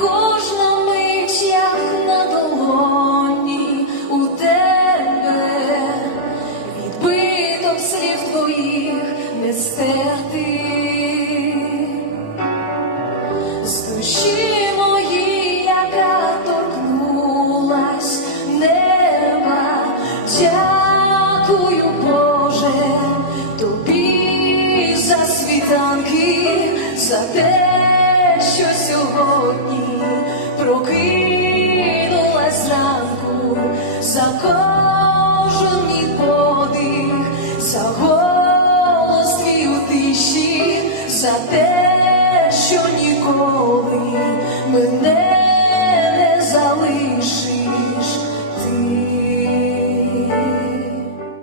кожна мить, на долоні у тебе, відбиток слів твоїх не стерти, мої, яка торкнулась неба, дякую, Боже, тобі за світанки, за те. за те, що ніколи мене.